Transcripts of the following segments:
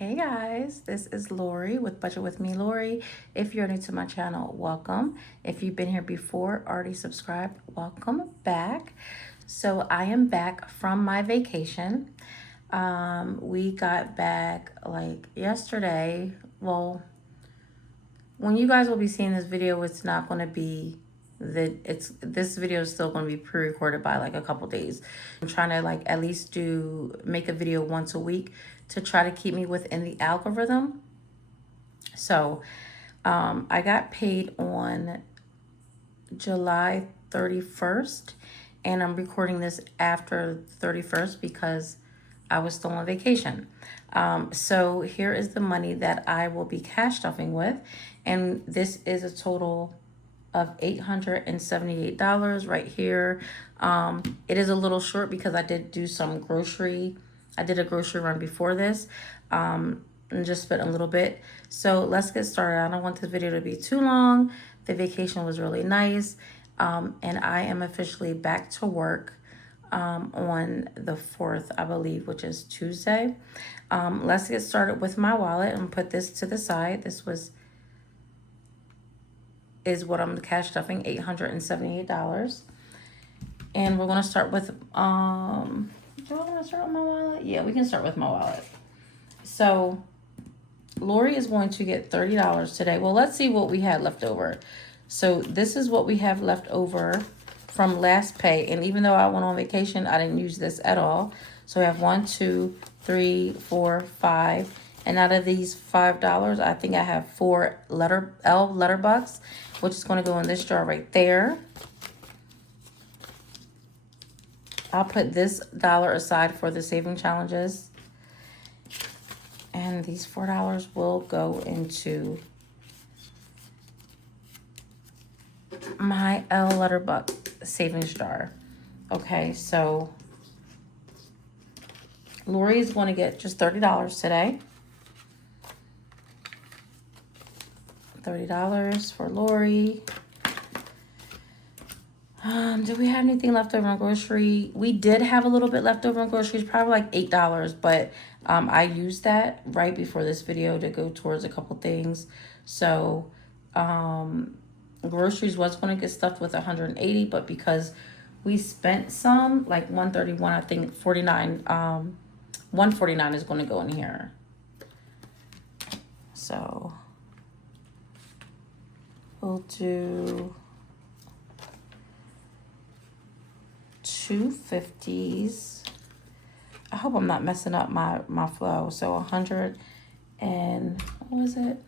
Hey guys, this is Lori with Budget with Me Lori. If you're new to my channel, welcome. If you've been here before, already subscribed, welcome back. So I am back from my vacation. We got back like yesterday. Well, when you guys will be seeing this video, it's not going to be this video is still going to be pre-recorded by like a couple days. I'm trying to like at least make a video once a week to try to keep me within the algorithm. So I got paid on July 31st, and I'm recording this after 31st because I was still on vacation. So here is the money that I will be cash stuffing with, and this is a total of $878 right here. It is a little short because I did do some grocery. I did a grocery run before this, and just spent a little bit. So let's get started. I don't want this video to be too long. The vacation was really nice, and I am officially back to work on the 4th, I believe, which is Tuesday. Let's get started with my wallet and put this to the side. This is what I'm cash stuffing, $878. And we're gonna start with, do I wanna start with my wallet? Yeah, we can start with my wallet. So Lori is going to get $30 today. Well, let's see what we had left over. So this is what we have left over from last pay. And even though I went on vacation, I didn't use this at all. So we have 1, 2, 3, 4, 5. And out of these $5, I think I have 4 letter bucks, which is going to go in this jar right there. I'll put this dollar aside for the saving challenges. And these $4 will go into my L Letterbuck savings jar. Okay, so Lori is going to get just $30 today. $30 for Lori. Do we have anything left over on grocery? We did have a little bit left over on groceries, probably like $8, but I used that right before this video to go towards a couple things. So groceries was going to get stuffed with 180, but because we spent some, like 131, I think 49, 149 is going to go in here. So we'll do 2 50s. I hope I'm not messing up my flow. So 100 and what was it?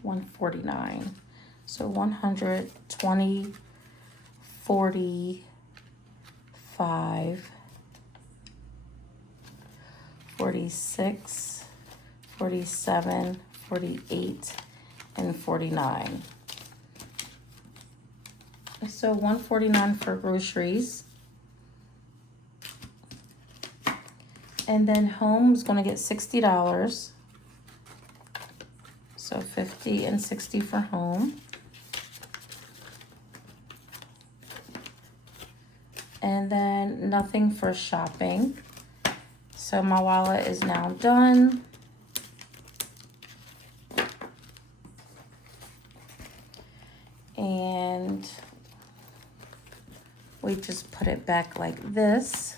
149. So 120, 45, 46, 47, 48, and 49. So 149 for groceries. And then home is going to get $60. So 50 and 60 for home. And then nothing for shopping. So my wallet is now done. And we just put it back like this.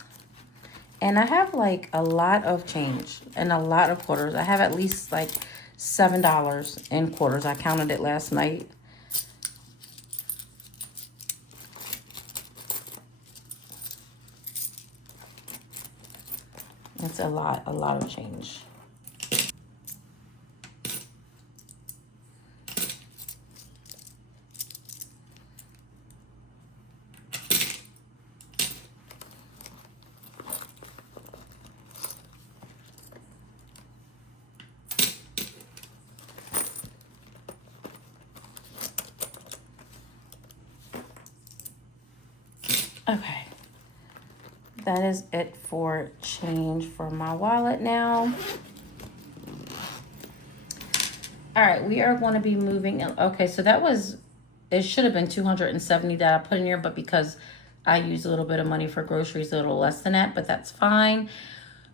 And I have like a lot of change and a lot of quarters. I have at least like $7 in quarters. I counted it last night. It's a lot of change. Okay, that is it for change for my wallet now. All right, we are going to be moving. Okay, so that was, it should have been 270 that I put in here, but because I use a little bit of money for groceries, a little less than that, but that's fine.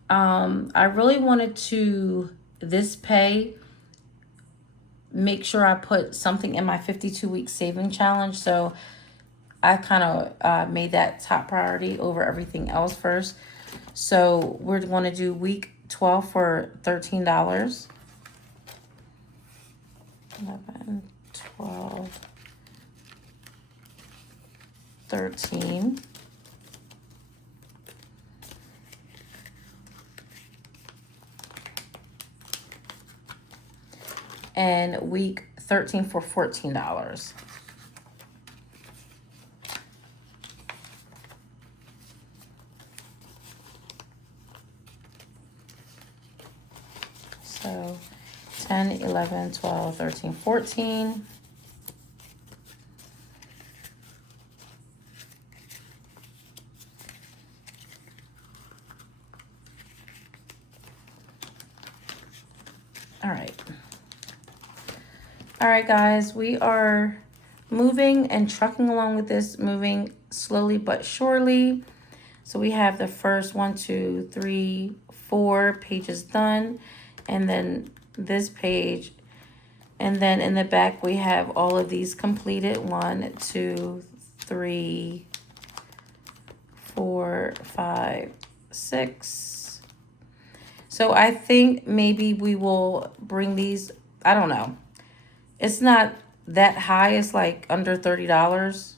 I really wanted to, this pay, make sure I put something in my 52-week saving challenge. So I kind of made that top priority over everything else first. So we're going to do week 12 for $13. 11, 12, 13. And week 13 for $14. So 10, 11, 12, 13, 14. All right. All right, guys, we are moving and trucking along with this, moving slowly but surely. So we have the first 1, 2, 3, 4 pages done, and then this page, and then in the back we have all of these completed. 1, 2, 3, 4, 5, 6. So I think maybe we will bring these, I don't know. It's not that high. It's like under $30.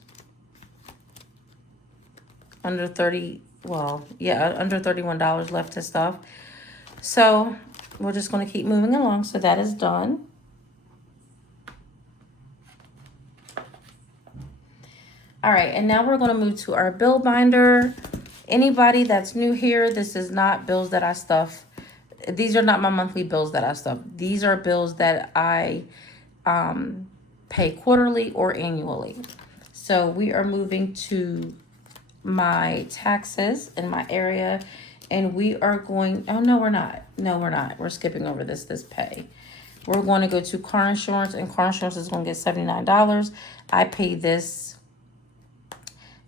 Under 30, well, yeah, under $31 left to stuff. So we're just going to keep moving along. So that is done. All right, and now we're going to move to our bill binder. Anybody that's new here, this is not bills that I stuff. These are not my monthly bills that I stuff. These are bills that I pay quarterly or annually. So we are moving to my taxes in my area, and we are going, oh no, we're not. No, we're not. We're skipping over this pay. We're going to go to car insurance, and car insurance is going to get $79. I pay this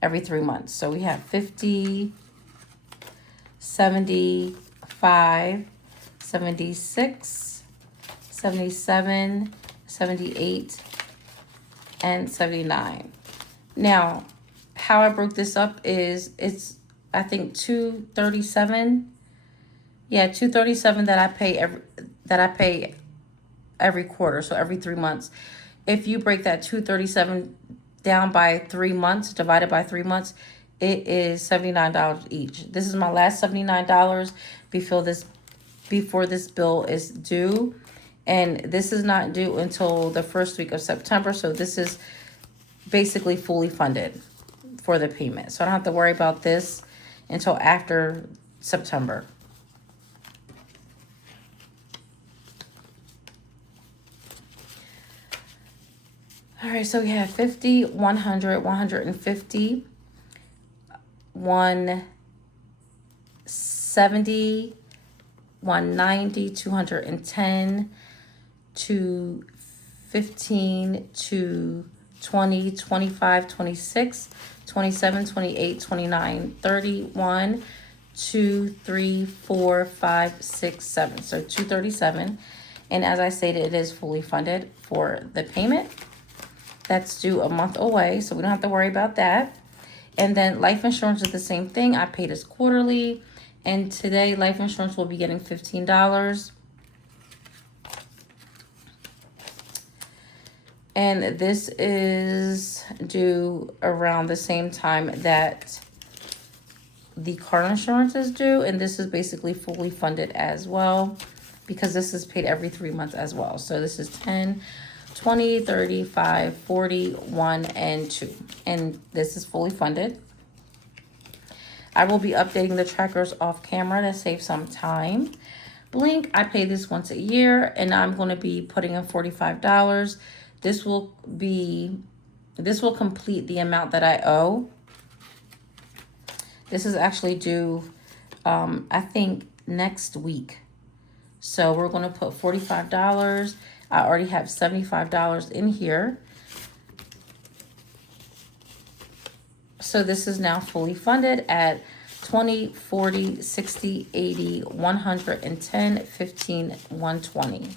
every 3 months. So we have 50, 75, 76, 77, 78, and 79. Now, how I broke this up is it's, I think, $237. Yeah, $237 that I pay every quarter, so every 3 months. If you break that $237 down by 3 months, divided by 3 months, it is $79 each. This is my last $79 before this bill is due. And this is not due until the first week of September. So this is basically fully funded for the payment. So I don't have to worry about this until after September. All right, so we have 50, 100, 150, 170, 190, 210, 215, 220, 25, 26, 27, 28, 29, 31, 2, 3, 4, 5, 6, 7. So 237. And as I stated, it is fully funded for the payment. That's due a month away, so we don't have to worry about that. And then life insurance is the same thing. I pay this quarterly, and today life insurance will be getting $15. And this is due around the same time that the car insurance is due, and this is basically fully funded as well because this is paid every 3 months as well. So this is 10, 20, 35, 40, 1, and 2. And this is fully funded. I will be updating the trackers off camera to save some time. Blink, I pay this once a year, and I'm going to be putting in $45. This will complete the amount that I owe. This is actually due, I think, next week. So we're going to put $45. I already have $75 in here. So this is now fully funded at 20, 40, 60, 80, 110, 15, 120.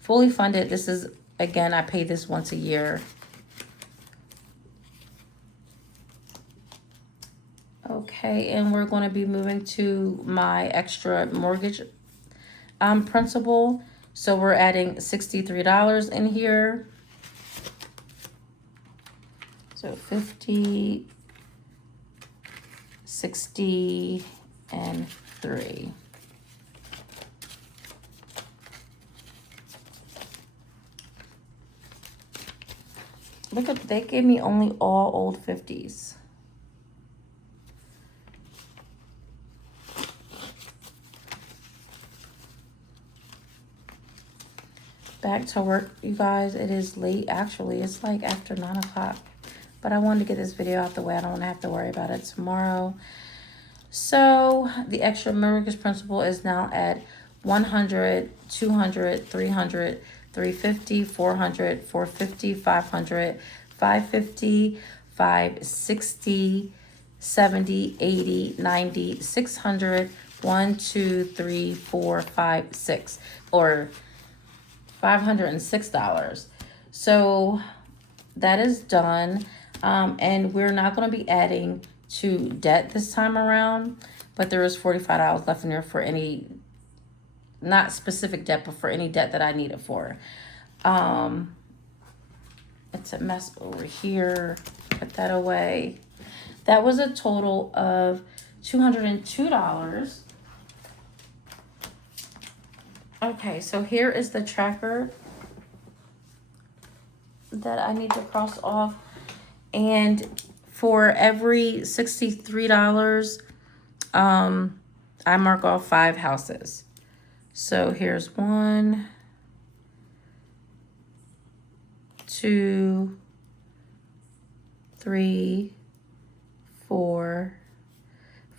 Fully funded. This is, again, I pay this once a year. Okay, and we're going to be moving to my extra mortgage principal. So we're adding $63 in here. So 50, 60, and 3. Look at, they gave me only all old 50s. Back to work, you guys. It is late, actually. It's like after 9 o'clock. But I wanted to get this video out the way. I don't want to have to worry about it tomorrow. So the extra mortgage principal is now at 100, 200, 300, 350, 400, 450, 500, 550, 560, 70, 80, 90, 600, 1, 2, 3, 4, 5, 6, or $506. So that is done. And we're not going to be adding to debt this time around, but there is $45 left in there for any, not specific debt, but for any debt that I need it for. It's a mess over here. Put that away. That was a total of $202. Okay, so here is the tracker that I need to cross off. And for every $63, I mark off 5 houses. So here's 1, 2, 3, 4,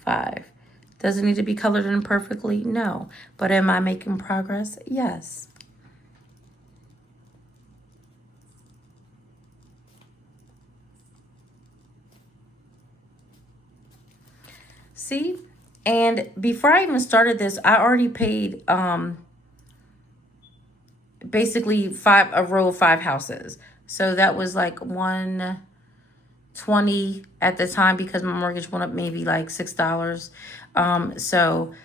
5. Does it need to be colored in perfectly? No. But am I making progress? Yes. See? And before I even started this, I already paid basically a row of 5 houses. So that was like 120 at the time because my mortgage went up maybe like $6. So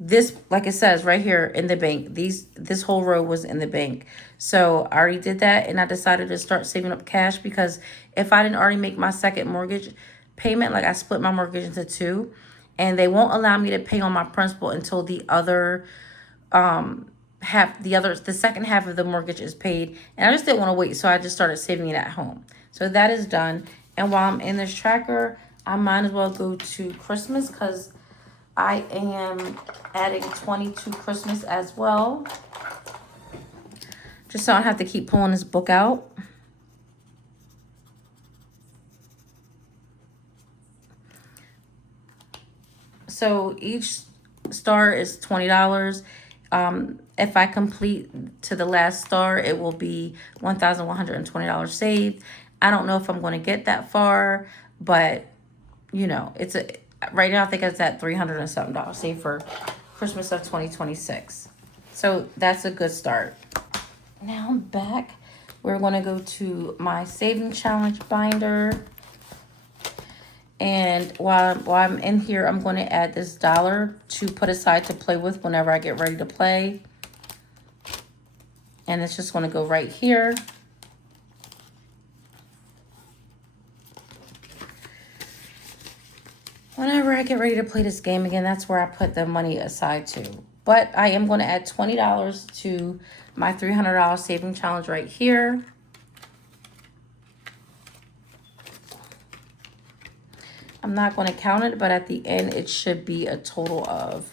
this, like it says right here in the bank, this whole row was in the bank. So I already did that, and I decided to start saving up cash because if I didn't already make my second mortgage payment, like I split my mortgage into 2, and they won't allow me to pay on my principal until the other the second half of the mortgage is paid. And I just didn't want to wait, so I just started saving it at home. So that is done. And while I'm in this tracker, I might as well go to Christmas because I am adding 22 Christmas as well. Just so I don't have to keep pulling this book out. So each star is $20. If I complete to the last star, it will be $1,120 saved. I don't know if I'm going to get that far, but you know, right now I think it's at $300 and something saved for Christmas of 2026. So that's a good start. Now I'm back. We're going to go to my saving challenge binder. And while I'm in here, I'm going to add this $1 to put aside to play with whenever I get ready to play. And it's just going to go right here. Whenever I get ready to play this game again, that's where I put the money aside to. But I am going to add $20 to my $300 saving challenge right here. I'm not going to count it, but at the end, it should be a total of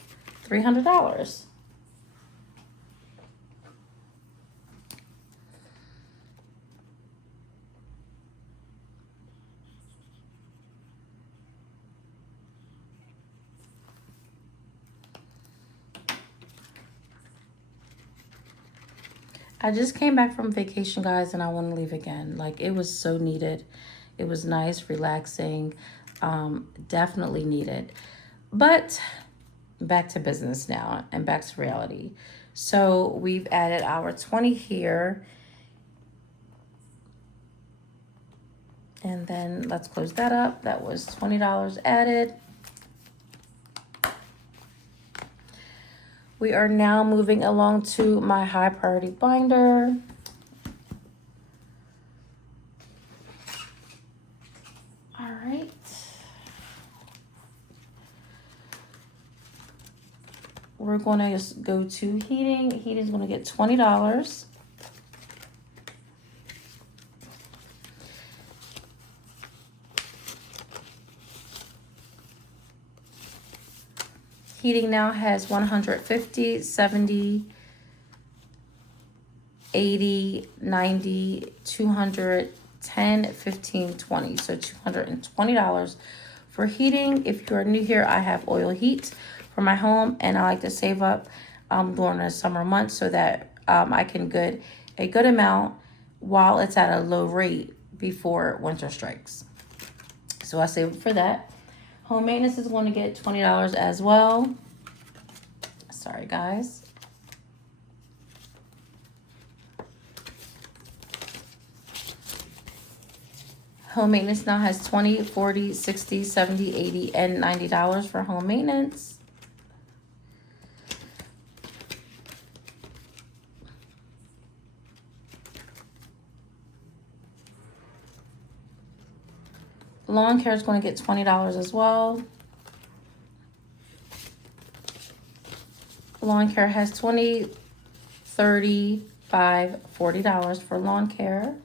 $300. I just came back from vacation, guys, and I want to leave again. Like, it was so needed. It was nice, relaxing, definitely needed. But back to business now and back to reality. So we've added our 20 here. And then let's close that up. That was $20 added. We are now moving along to my high priority binder. All right. We're going to just go to heating. Heating is going to get $20. Heating now has 150, 70, 80, 90, 200, 10, 15, 20. So $220 for heating. If you're new here, I have oil heat for my home, and I like to save up during the summer months so that I can get a good amount while it's at a low rate before winter strikes. So I save for that. Home maintenance is going to get $20 as well. Sorry, guys. Home maintenance now has 20, 40, 60, 70, 80, and $90 for home maintenance. Lawn care is going to get $20 as well. Lawn care has 20, 30, $5, $40 for lawn care.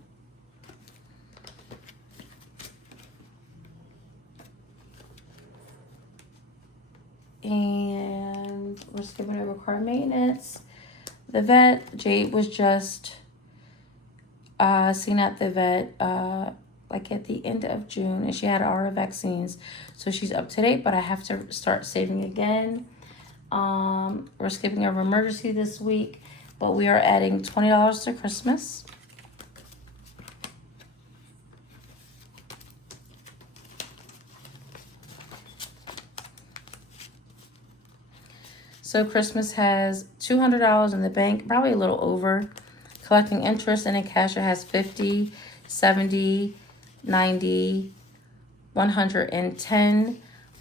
And we're skipping over car maintenance. The vet, Jade was just seen at the vet like at the end of June, and she had all her vaccines, so she's up to date, but I have to start saving again. We're skipping over emergency this week, but we are adding $20 to Christmas. So Christmas has $200 in the bank, probably a little over. Collecting interest, and in cash it has 50, 70, 90, 110,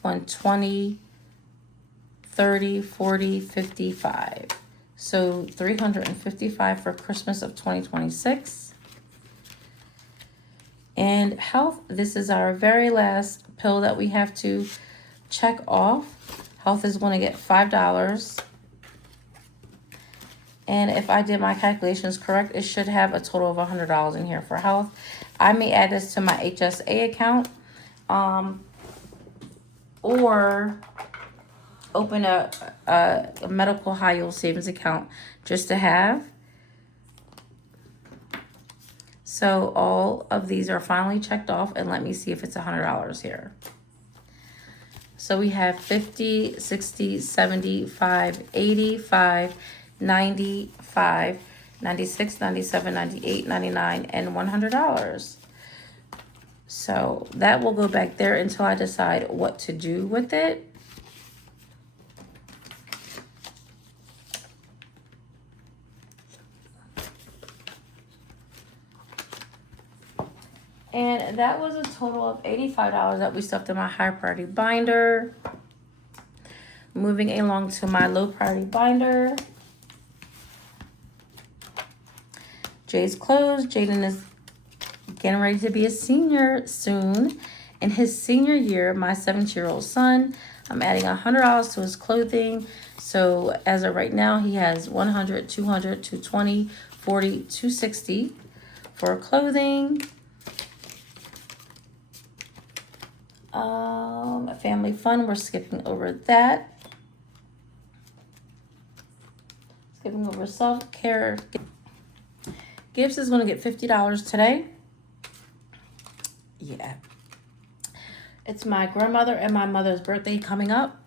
120, 30, 40, 55. So $355 for Christmas of 2026. And health, this is our very last pill that we have to check off. Health is going to get $5. And if I did my calculations correct, it should have a total of $100 in here for health. I may add this to my HSA account, or open a medical high yield savings account just to have. So all of these are finally checked off, and let me see if it's $100 here. So we have 50, 60, 75, 85, 95, 96, 97, 98, 99, and $100. So that will go back there until I decide what to do with it. And that was a total of $85 that we stuffed in my high priority binder. Moving along to my low priority binder. Jay's closed. Jaden is getting ready to be a senior soon. In his senior year, my 17-year-old son, I'm adding $100 to his clothing. So as of right now, he has 100, 200, 220, 40, 260 for clothing. Family fun, we're skipping over that. Skipping over self-care. Gifts is going to get $50 today. Yeah. It's my grandmother and my mother's birthday coming up.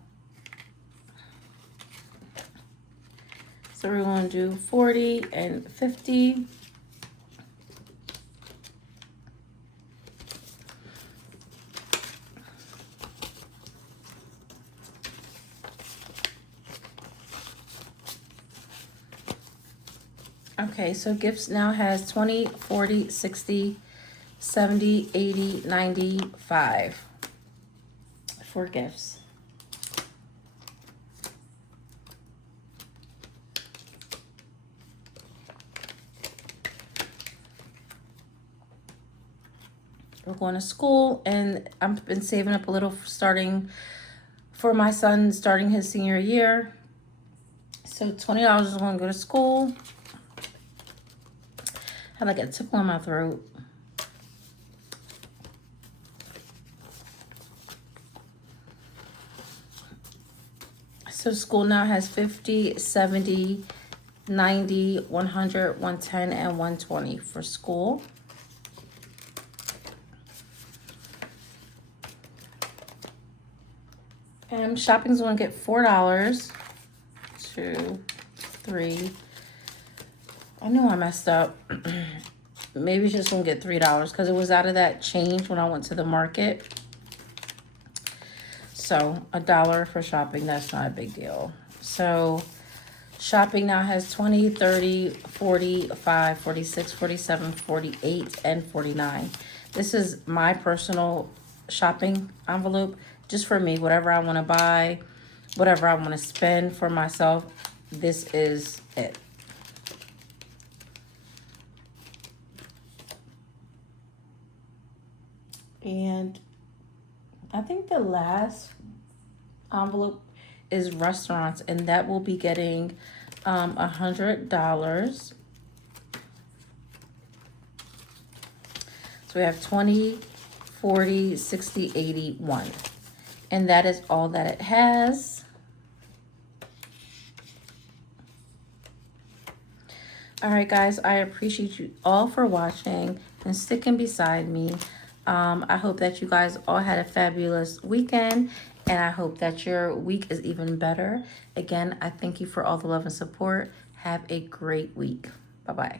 So we're going to do 40 and 50. Okay, so gifts now has 20, 40, 60, 70, 80, 95 for gifts. We're going to school, and I've been saving up a little starting for my son starting his senior year. So $20 is going to go to school. I had like a tickle in my throat. So school now has 50, 70, 90, 100, 110, and 120 for school. And shopping's going to get $4. 2, 3. I knew I messed up. Maybe it's just going to get $3 because it was out of that change when I went to the market. So $1 for shopping, that's not a big deal. So shopping now has 20, 30, 45, 46, 47, 48, and 49. This is my personal shopping envelope, just for me, whatever I want to buy, whatever I want to spend for myself, this is it. And I think the last envelope is restaurants, and that will be getting $100. So we have 20, 40, 60, 80, 1. And that is all that it has. All right, guys, I appreciate you all for watching and sticking beside me. I hope that you guys all had a fabulous weekend, and I hope that your week is even better. Again, I thank you for all the love and support. Have a great week. Bye-bye.